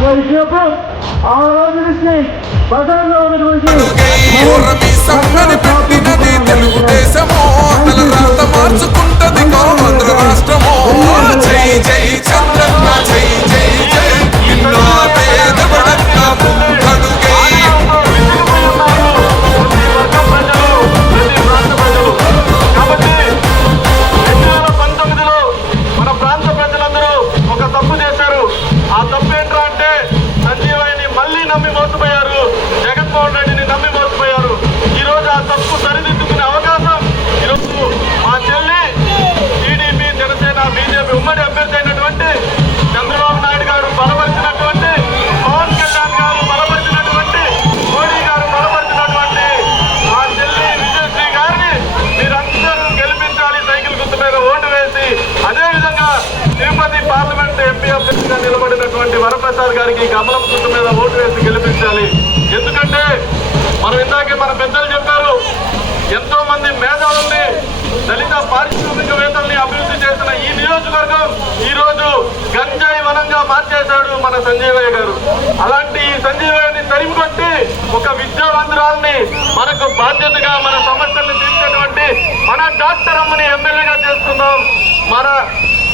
వైద్యపు ఆ రోజు నుంచి ప్రజల్లో ఉన్నటువంటి తెలుగుదేశమో. తల రాత మార్చుకుంటది ఆంధ్ర రాష్ట్రమో. జై జై చంద్రన్న జై జై జగన్మోహన్ రెడ్డిని నమ్మి మోసపోయారు. ఈ రోజు ఆ తప్పు సరిదిద్దుకునే అవకాశం ఈరోజు మా చెల్లి టీడీపీ జనసేన బీజేపీ ఉమ్మడి అభ్యర్థి అయినటువంటి చంద్రబాబు నాయుడు గారు బలపరిచినటువంటి పవన్ కళ్యాణ్ గారు బలపరిచినటువంటి మోడీ గారు బలపరిచినటువంటి మా చెల్లి విజయశ్రీ గారిని మీరందరూ గెలిపించాలి సైకిల్ గుర్తు మీద ఓటు వేసి అదేవిధంగా తిరుపతి పార్లమెంట్ ఎంపీ అభ్యర్థిగా నిలబడినటువంటి వరప్రసాద్ గారికి కమలం గుర్తు మీద ఓటు వేసి గెలిపించాలి ఎందుకంటే మనం ఇందాకే మన పెద్దలు చెప్పారు ఎంతో మంది మేధావుల్ని దళిత పారిశ్రామికవేత్తల్ని అభివృద్ధి చేసిన ఈ నియోజకవర్గం ఈ రోజు గంజాయి వనంగా చేశాడు మన సంజీవయ్య గారు. అలాంటి ఈ సంజీవయ్యని తరిమి కొట్టి ఒక విద్యావంతురాల్ని మనకు బాధ్యతగా మన సమస్యల్ని తీర్చేటువంటి మన డాక్టర్ అమ్మని ఎమ్మెల్యేగా చేస్తున్నాం. మన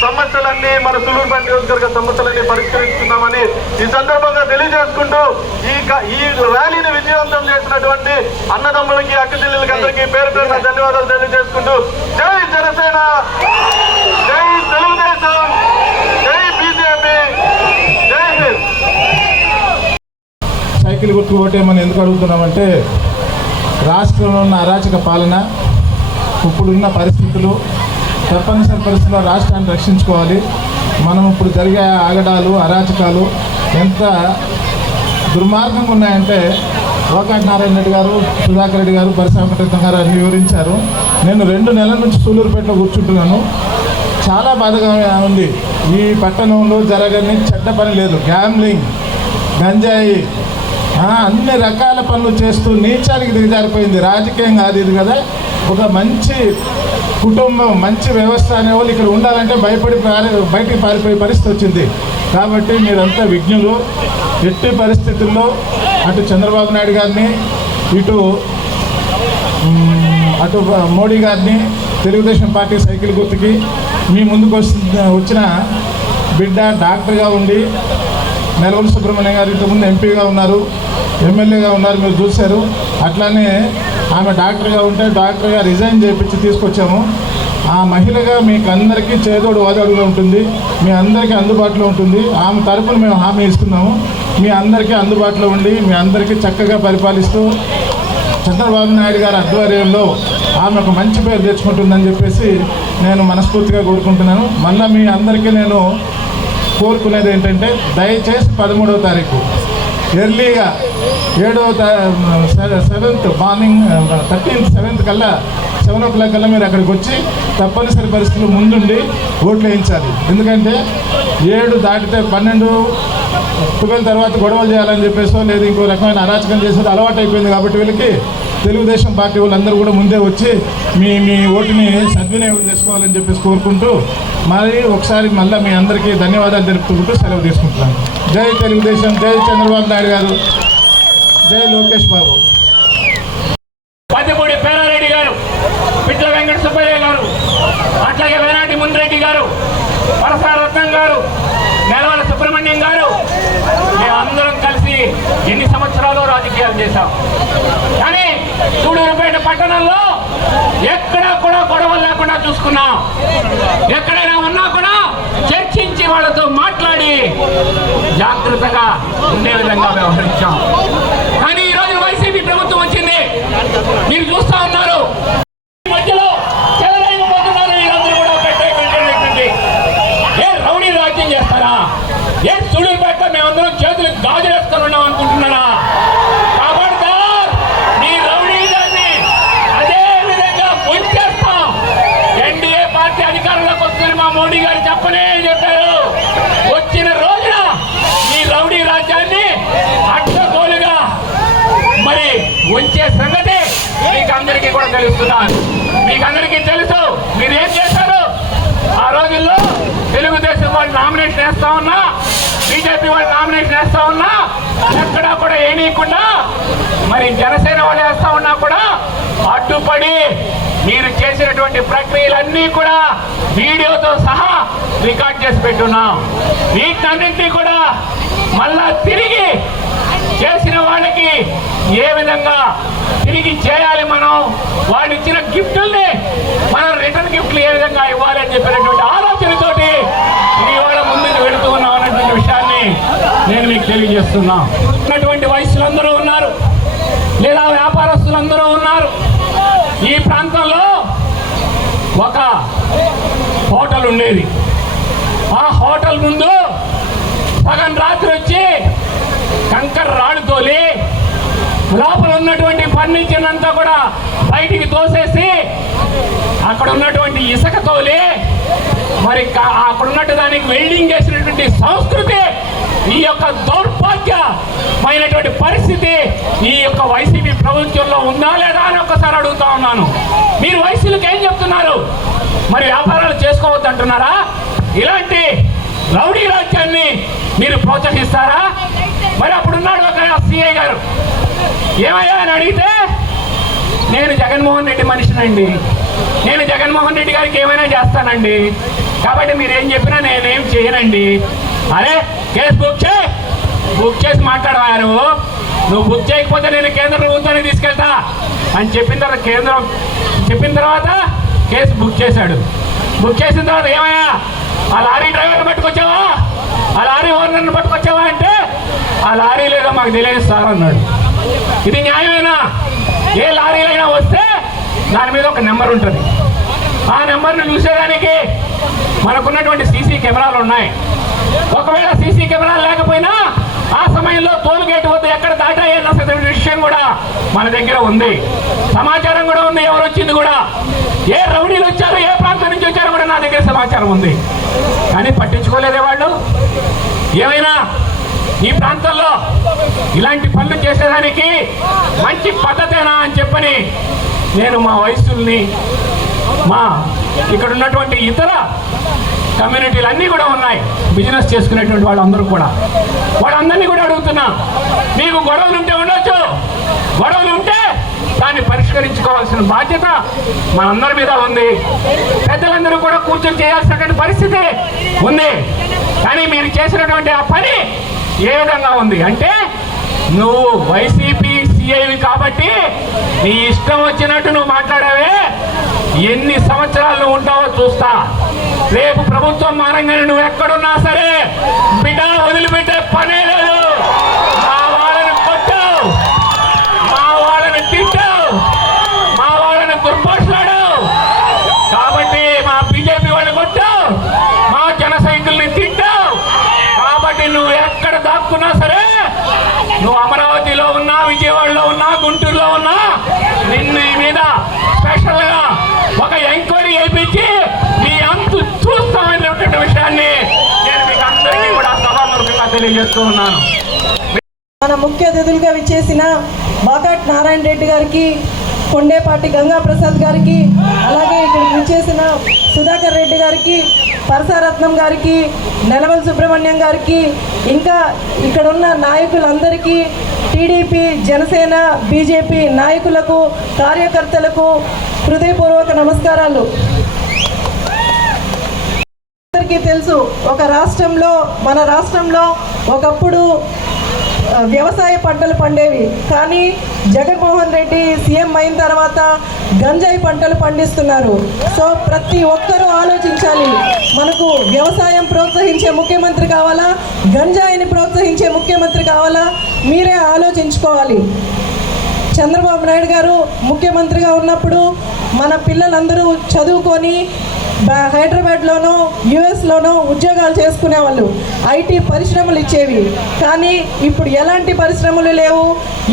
సమస్యలన్నీ మన సులూరుపేట నియోజకవర్గ సమస్యలన్నీ పరిష్కరించుకుందామని ఈ సందర్భంగా తెలియజేసుకుంటూ ఈ ఈ ర్యాలీని విజయవంతం చేసినటువంటి అన్నదమ్ములకి అక్కచెల్లెలకి అందరికీ పేరు పేరున ధన్యవాదాలు తెలియజేసుకుంటూ జై జనసేన! జై తెలుగుదేశం జై బీజేపీ జై హింద్ సైకిల్ గుర్తు ఓటేమని ఎందుకు అడుగుతున్నామంటే రాష్ట్రంలో ఉన్న అరాచక పాలన ఇప్పుడున్న పరిస్థితులు తప్పనిసరి పరిస్థితుల్లో రాష్ట్రాన్ని రక్షించుకోవాలి. మనం ఇప్పుడు జరిగే ఆగడాలు అరాచకాలు ఎంత దుర్మార్గంగా ఉన్నాయంటే లోకాటి నారాయణ రెడ్డి గారు సుధాకర్ రెడ్డి గారు పరిశ్రమ గారు అన్ని వివరించారు. నేను రెండు నెలల నుంచి సూలూరుపేటలో కూర్చుంటున్నాను. చాలా బాధగా ఉంది. ఈ పట్టణంలో జరగని చెడ్డ పని లేదు. గ్యాంబ్లింగ్ గంజాయి అన్ని రకాల పనులు చేస్తూ నీచానికి దిగజారిపోయింది. రాజకీయం కాదు ఇది కదా. ఒక మంచి కుటుంబం మంచి వ్యవస్థ అనేవాళ్ళు ఇక్కడ ఉండాలంటే భయపడి పారి బయటికి పారిపోయే పరిస్థితి వచ్చింది. కాబట్టి మీరంతా విజ్ఞులు ఎట్టి పరిస్థితుల్లో అటు చంద్రబాబు నాయుడు గారిని ఇటు అటు మోడీ గారిని తెలుగుదేశం పార్టీ సైకిల్ గుర్తుకి మీ ముందుకు వచ్చిన బిడ్డ డాక్టర్గా ఉండి నెలవల సుబ్రహ్మణ్యం గారు ఇంతకుముందు ఎంపీగా ఉన్నారు ఎమ్మెల్యేగా ఉన్నారు మీరు చూశారు. అట్లానే ఆమె డాక్టర్గా ఉంటే డాక్టర్గా రిజైన్ చేయించి తీసుకొచ్చాము. ఆ మహిళగా మీకు అందరికీ చేదోడు వాదోడుగా ఉంటుంది. మీ అందరికీ అందుబాటులో ఉంటుంది. ఆమె తరపున మేము హామీ ఇస్తున్నాము. మీ అందరికీ అందుబాటులో ఉండి మీ అందరికీ చక్కగా పరిపాలిస్తూ చంద్రబాబు నాయుడు గారి ఆధ్వర్యంలో ఆమె ఒక మంచి పేరు తెచ్చుకుంటుందని చెప్పేసి నేను మనస్ఫూర్తిగా కోరుకుంటున్నాను. మళ్ళీ మీ అందరికీ నేను కోరుకునేది ఏంటంటే దయచేసి పదమూడవ తారీఖు ఎర్లీగా ఏడవ సెవెంత్ మార్నింగ్ థర్టీన్త్ సెవెంత్ కల్లా సెవెన్ ఓ క్లాక్ కల్లా మీరు అక్కడికి వచ్చి తప్పనిసరి పరిస్థితులు ముందుండి ఓట్లు వేయించాలి. ఎందుకంటే ఏడు దాటితే పన్నెండు ట్వెల్వ్ తర్వాత గొడవలు చేయాలని చెప్పేసో లేదు ఇంకో రకమైన అరాచకం చేసేది అలవాటు అయిపోయింది కాబట్టి వీళ్ళకి తెలుగుదేశం పార్టీ వాళ్ళందరూ కూడా ముందే వచ్చి మీ మీ ఓటుని సద్వినియోగం చేసుకోవాలని చెప్పేసి కోరుకుంటూ మరి ఒకసారి మళ్ళీ మీ అందరికీ ధన్యవాదాలు తెలుపుకుంటూ సెలవు తీసుకుంటున్నాను. జై తెలుగుదేశం జై చంద్రబాబు నాయుడు గారు. జై లోకేష్ బాబు. పద్దిపూడి పేరారెడ్డి గారు పిట్ల వెంకట సుబ్బయ్య గారు అట్లాగే వేనాటి మున్రెడ్డి గారు పరసారత్నం గారు నెలవల సుబ్రహ్మణ్యం గారు మేమందరం కలిసి ఎన్ని సంవత్సరాలు రాజకీయాలు చేశాం. కానీ సూడూరుపేట పట్టణంలో ఎక్కడా కూడా గొడవలు లేకుండా చూసుకున్నాం. ఎక్కడైనా ఉన్నా కూడా చర్చించి వాళ్ళతో మాట్లాడి జాగ్రత్తగా ఉండే విధంగా వ్యవహరించాం. కానీ ఈ రోజు వైసీపీ ప్రభుత్వం వచ్చింది. మీరు చూస్తా ఉన్నారు ఈ మధ్యలో చెలరేగిపోతున్నారు వీరందరూ కూడా పెట్టే పెట్టండి ఏ రౌడీ రాజ్యం చేస్తారా ఏ సుడులు పెట్ట మేమందరం చేతులకు గాజులు వేసుకొని ఉన్నాం అనుకుంటున్నారా ఖబర్దార్ మీ రౌడీజాన్ని అదే విధంగా ముంచేస్తాం ఎన్డీఏ పార్టీ అధికారంలోకి వస్తుందని మా మోడీ గారు చెప్పనే చెప్పారు వచ్చిన రోజున ఈ రౌడీ రాజ్యాన్ని అడ్డగోలుగా మరి ఉంచే సంగతి మీకు అందరికీ కూడా తెలుస్తున్నాను. మీకు అందరికీ తెలుసు. మీరేం చేస్తారు చేశారు? ఆ రోజుల్లో తెలుగుదేశం వాళ్ళు నామినేషన్ వేస్తా ఉన్నా బీజేపీ వాళ్ళు నామినేషన్ వేస్తా ఉన్నా ఎక్కడా కూడా ఏనీయకుండా మరి జనసేన వాళ్ళు వేస్తా ఉన్నా కూడా అడ్డుపడి మీరు చేసినటువంటి ప్రక్రియలన్నీ కూడా వీడియోతో సహా రికార్డ్ చేసి పెట్టున్నాం. వీటన్నింటినీ కూడా మళ్ళా తిరిగి చేసిన వాళ్ళకి ఏ విధంగా తిరిగి చేయాలి మనం? వాళ్ళు ఇచ్చిన గిఫ్టుల్ని మనం రిటర్న్ గిఫ్ట్లు ఏ విధంగా ఇవ్వాలి అని చెప్పినటువంటి ఆలోచనతోటి ఇవాళ ముందుకు వెళుతూ ఉన్నాం అన్నటువంటి విషయాన్ని నేను మీకు తెలియజేస్తున్నా. ఉన్నటువంటి వయసులందరూ ఉన్నారు లేదా వ్యాపారస్తులందరూ ఉన్నారు. ఈ ప్రాంతంలో ఒక హోటల్ ఉండేది. ఆ హోటల్ ముందు సగం రాత్రి వచ్చి కంకర రాడు తోలి లోపల ఉన్నటువంటి ఫర్నిచర్ అంతా కూడా బయటికి తోసేసి అక్కడ ఉన్నటువంటి ఇసుక తోలి మరి అక్కడ ఉన్నట్టు దానికి వెల్డింగ్ చేసినటువంటి సంస్కృతి ఈ యొక్క దౌర్భాగ్యమైనటువంటి పరిస్థితి ఈ యొక్క వైసీపీ ప్రభుత్వంలో ఉందా లేదా అని ఒక్కసారి అడుగుతా ఉన్నాను. మీరు వైసీలకు ఏం చెప్తున్నారు? మరి వ్యాపారాలు చేసుకోవద్దు అంటున్నారా? ఇలాంటి రౌడీ రాజ్యాన్ని మీరు ప్రోత్సహిస్తారా? మరి అప్పుడున్నాడు ఒక సిఐ గారు. ఏమయ్యా అని అడిగితే నేను జగన్మోహన్ రెడ్డి మనిషినండి. నేను జగన్మోహన్ రెడ్డి గారికి ఏమైనా చేస్తానండి. కాబట్టి మీరు ఏం చెప్పినా నేనేం చేయనండి. అరే కేసు బుక్ చే బుక్ చేసి మాట్లాడవా నువ్వు? నువ్వు బుక్ చేయకపోతే నేను కేంద్ర ప్రభుత్వానికి తీసుకెళ్తా అని చెప్పిన తర్వాత కేంద్రం చెప్పిన తర్వాత కేసు బుక్ చేశాడు. బుక్ చేసిన తర్వాత ఏమయ్యా? ఆ లారీ డ్రైవర్ని పట్టుకొచ్చావా? ఆ లారీ ఓనర్ని పట్టుకొచ్చావా అంటే ఆ లారీ లేదో మాకు తెలియదు సార్ అన్నాడు. ఇది న్యాయమేనా? ఏ లారీలైనా వస్తే దాని మీద ఒక నెంబర్ ఉంటుంది. ఆ నెంబర్ను చూసేదానికి మనకున్నటువంటి సీసీ కెమెరాలు ఉన్నాయి. ఒకవేళ సీసీ కెమెరాలు లేకపోయినా ఆ సమయంలో టోల్ గేట్ వద్ద ఎక్కడ దాటాయన్న విషయం కూడా మన దగ్గర ఉంది. సమాచారం కూడా ఉంది ఎవరు వచ్చింది కూడా. ఏ రౌడీలు వచ్చారు ఏ ప్రాంతం నుంచి వచ్చారో కూడా నా దగ్గర సమాచారం ఉంది. కానీ పట్టించుకోలేదే వాళ్ళు. ఏమైనా ఈ ప్రాంతంలో ఇలాంటి పనులు చేసేదానికి మంచి పద్ధతేనా అని చెప్పని నేను మా వయసుల్ని మా ఇక్కడ ఉన్నటువంటి ఇతర కమ్యూనిటీలు అన్నీ కూడా ఉన్నాయి. బిజినెస్ చేసుకునేటువంటి వాళ్ళందరూ కూడా. వాళ్ళందరినీ కూడా అడుగుతున్నా మీకు గొడవలు ఉంటే ఉండొచ్చు. గొడవలు ఉంటే దాన్ని పరిష్కరించుకోవాల్సిన బాధ్యత మనందరి మీద ఉంది. పెద్దలందరూ కూడా కూర్చొని చేయాల్సినటువంటి పరిస్థితి ఉంది. కానీ మీరు చేసినటువంటి ఆ పని ఏ విధంగా ఉంది అంటే నువ్వు వైసీపీ సిఐవి కాబట్టి నీ ఇష్టం వచ్చినట్టు నువ్వు మాట్లాడావే. ఎన్ని సంవత్సరాలు నువ్వు ఉంటావో చూస్తా. రేపు ప్రభుత్వం మారంగానే నువ్వు ఎక్కడున్నా సరే తెలియజేస్తూ ఉన్నాను. మన ముఖ్య అతిథులుగా విచ్చేసిన బాకాట్ నారాయణ రెడ్డి గారికి కొండేపాటి గంగా ప్రసాద్ గారికి అలాగే ఇక్కడికి విచ్చేసిన సుధాకర్ రెడ్డి గారికి పరసారత్నం గారికి నెలవల్ సుబ్రహ్మణ్యం గారికి ఇంకా ఇక్కడ ఉన్న నాయకులందరికీ టీడీపీ జనసేన బీజేపీ నాయకులకు కార్యకర్తలకు హృదయపూర్వక నమస్కారాలు. అందరికీ తెలుసు ఒక రాష్ట్రంలో మన రాష్ట్రంలో ఒకప్పుడు వ్యవసాయ పంటలు పండేవి. కానీ జగన్మోహన్ రెడ్డి సీఎం అయిన తర్వాత గంజాయి పంటలు పండిస్తున్నారు. సో ప్రతి ఒక్కరూ ఆలోచించాలి. మనకు వ్యవసాయం ప్రోత్సహించే ముఖ్యమంత్రి కావాలా? గంజాయిని ప్రోత్సహించే ముఖ్యమంత్రి కావాలా? మీరే ఆలోచించుకోవాలి. చంద్రబాబు నాయుడు గారు ముఖ్యమంత్రిగా ఉన్నప్పుడు మన పిల్లలందరూ చదువుకొని హైదరాబాద్లోనో యుఎస్లోనో ఉద్యోగాలు చేసుకునే వాళ్ళు ఐటీ పరిశ్రమలు ఇచ్చేవి. కానీ ఇప్పుడు ఎలాంటి పరిశ్రమలు లేవు.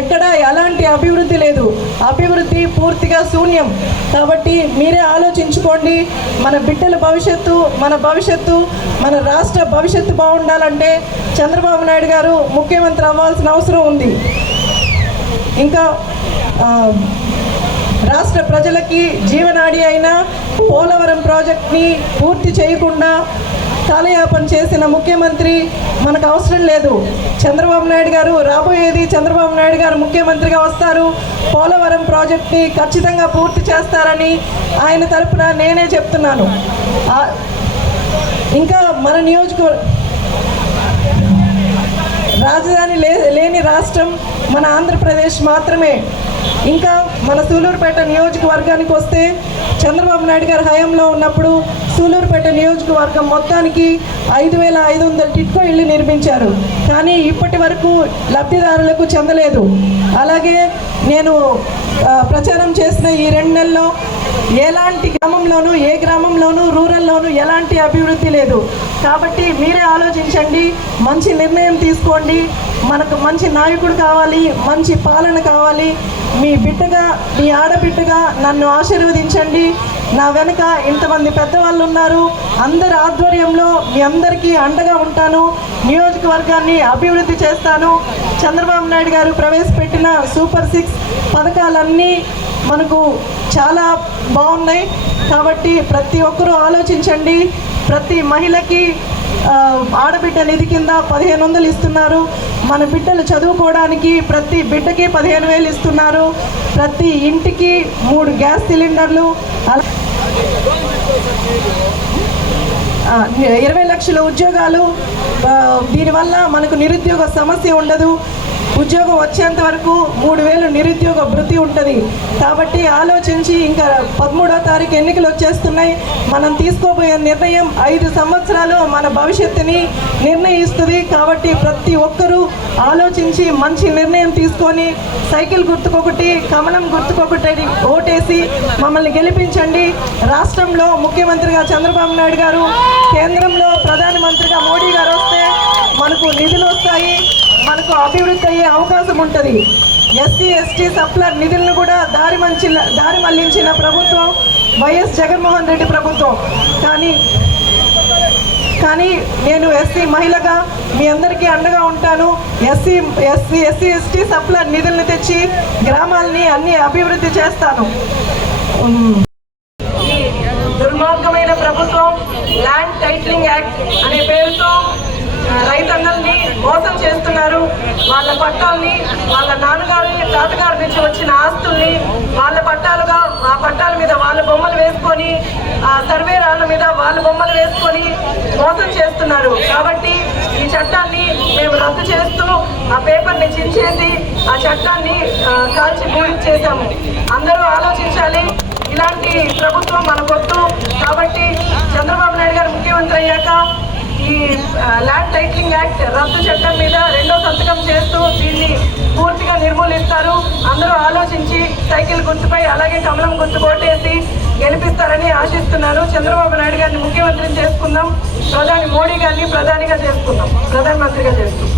ఎక్కడ ఎలాంటి అభివృద్ధి లేదు. అభివృద్ధి పూర్తిగా శూన్యం. కాబట్టి మీరే ఆలోచించుకోండి. మన బిడ్డల భవిష్యత్తు మన భవిష్యత్తు మన రాష్ట్ర భవిష్యత్తు బాగుండాలంటే చంద్రబాబు నాయుడు గారు ముఖ్యమంత్రి అవ్వాల్సిన అవసరం ఉంది. ఇంకా రాష్ట్ర ప్రజలకి జీవనాడి అయిన పోలవరం ప్రాజెక్ట్ని పూర్తి చేయకుండా కాలయాపన చేసిన ముఖ్యమంత్రి మనకు అవసరం లేదు. చంద్రబాబు నాయుడు గారు రాబోయేది చంద్రబాబు నాయుడు గారు ముఖ్యమంత్రిగా వస్తారు. పోలవరం ప్రాజెక్ట్ని ఖచ్చితంగా పూర్తి చేస్తారని ఆయన తరపున నేనే చెప్తున్నాను. ఇంకా మన నియోజకవర్గ రాజధాని లే లేని రాష్ట్రం మన ఆంధ్రప్రదేశ్ మాత్రమే. ఇంకా మన సూలూరుపేట నియోజకవర్గానికి వస్తే చంద్రబాబు నాయుడు గారి హయాంలో ఉన్నప్పుడు సూలూరుపేట నియోజకవర్గం మొత్తానికి ఐదు వేల ఐదు వందల టిట్కో ఇళ్ళు నిర్మించారు. కానీ ఇప్పటి వరకు లబ్ధిదారులకు చెందలేదు. అలాగే నేను ప్రచారం చేసిన ఈ రెండు నెలల్లో ఎలాంటి గ్రామంలోనూ ఏ గ్రామంలోనూ రూరల్లోనూ ఎలాంటి అభివృద్ధి లేదు. కాబట్టి మీరే ఆలోచించండి మంచి నిర్ణయం తీసుకోండి. మనకు మంచి నాయకుడు కావాలి మంచి పాలన కావాలి. మీ బిడ్డగా మీ ఆడబిడ్డగా నన్ను ఆశీర్వదించండి. నా వెనుక ఇంతమంది పెద్దవాళ్ళు ఉన్నారు. అందరి ఆధ్వర్యంలో మీ అందరికీ అండగా ఉంటాను. నియోజకవర్గాన్ని అభివృద్ధి చేస్తాను. చంద్రబాబు నాయుడు గారు ప్రవేశపెట్టిన సూపర్ సిక్స్ పథకాలన్నీ మనకు చాలా బాగున్నాయి. కాబట్టి ప్రతి ఒక్కరూ ఆలోచించండి. ప్రతి మహిళకి ఆడబిడ్డ నిధి కింద పదిహేను వందలు ఇస్తున్నారు. మన బిడ్డలు చదువుకోవడానికి ప్రతి బిడ్డకి పదిహేను వేలు ఇస్తున్నారు. ప్రతి ఇంటికి మూడు గ్యాస్ సిలిండర్లు. ఇరవై లక్షల ఉద్యోగాలు దీనివల్ల మనకు నిరుద్యోగ సమస్య ఉండదు. ఉద్యోగం వచ్చేంత వరకు మూడు వేలు నిరుద్యోగ భృతి ఉంటుంది. కాబట్టి ఆలోచించి ఇంకా పదమూడో తారీఖు ఎన్నికలు వచ్చేస్తున్నాయి. మనం తీసుకోబోయే నిర్ణయం ఐదు సంవత్సరాలు మన భవిష్యత్తుని నిర్ణయిస్తుంది. కాబట్టి ప్రతి ఒక్కరూ ఆలోచించి మంచి నిర్ణయం తీసుకొని సైకిల్ గుర్తుకొకటి కమలం గుర్తుకొకటి ఓటేసి మమ్మల్ని గెలిపించండి. రాష్ట్రంలో ముఖ్యమంత్రిగా చంద్రబాబు నాయుడు గారు కేంద్రంలో ప్రధానమంత్రిగా మోడీ గారు వస్తే మనకు నిధులు వస్తాయి. మనకు అభివృద్ధి అయ్యే అవకాశం ఉంటుంది. ఎస్సీ ఎస్టీ సప్లర్ నిధులను కూడా దారి మంచి దారి మళ్ళించిన ప్రభుత్వం వైఎస్ జగన్మోహన్ రెడ్డి ప్రభుత్వం. కానీ కానీ నేను ఎస్సీ మహిళగా మీ అందరికీ అండగా ఉంటాను. ఎస్సీ ఎస్సీ ఎస్సీ ఎస్టీ సప్లర్ నిధులను తెచ్చి గ్రామాలని అన్ని అభివృద్ధి చేస్తాను. దుర్మార్గమైన ప్రభుత్వం ల్యాండ్ టైటిలింగ్ యాక్ట్ అనే పేరుతో రైతన్నల్ని మోసం చేస్తున్నారు. వాళ్ళ పట్టాల్ని వాళ్ళ నాన్నగారి తాతగారి నుంచి వచ్చిన ఆస్తుల్ని వాళ్ళ పట్టాలుగా ఆ పట్టాల మీద వాళ్ళ బొమ్మలు వేసుకొని ఆ సర్వే రాళ్ళ మీద వాళ్ళ బొమ్మలు వేసుకొని మోసం చేస్తున్నారు. కాబట్టి ఈ చట్టాన్ని మేము రద్దు చేస్తూ ఆ పేపర్ని చించేసి ఆ చట్టాన్ని కాల్చి భూమి చేశాము. అందరూ ఆలోచించాలి. ఇలాంటి ప్రభుత్వం మనకొద్దు. కాబట్టి చంద్రబాబు నాయుడు గారు ముఖ్యమంత్రి అయ్యాక ఈ ల్యాండ్ టైటిలింగ్ యాక్ట్ రద్దు చట్టం మీద రెండో సంతకం చేస్తూ దీన్ని పూర్తిగా నిర్మూలిస్తారు. అందరూ ఆలోచించి సైకిల్ గుర్తుపై అలాగే కమలం గుర్తు కొట్టేసి గెలిపిస్తారని ఆశిస్తున్నాను. చంద్రబాబు నాయుడు గారిని ముఖ్యమంత్రిని చేసుకుందాం. ప్రధాని మోడీ గారిని ప్రధానిగా చేసుకుందాం. ప్రధానమంత్రిగా చేసుకుందాం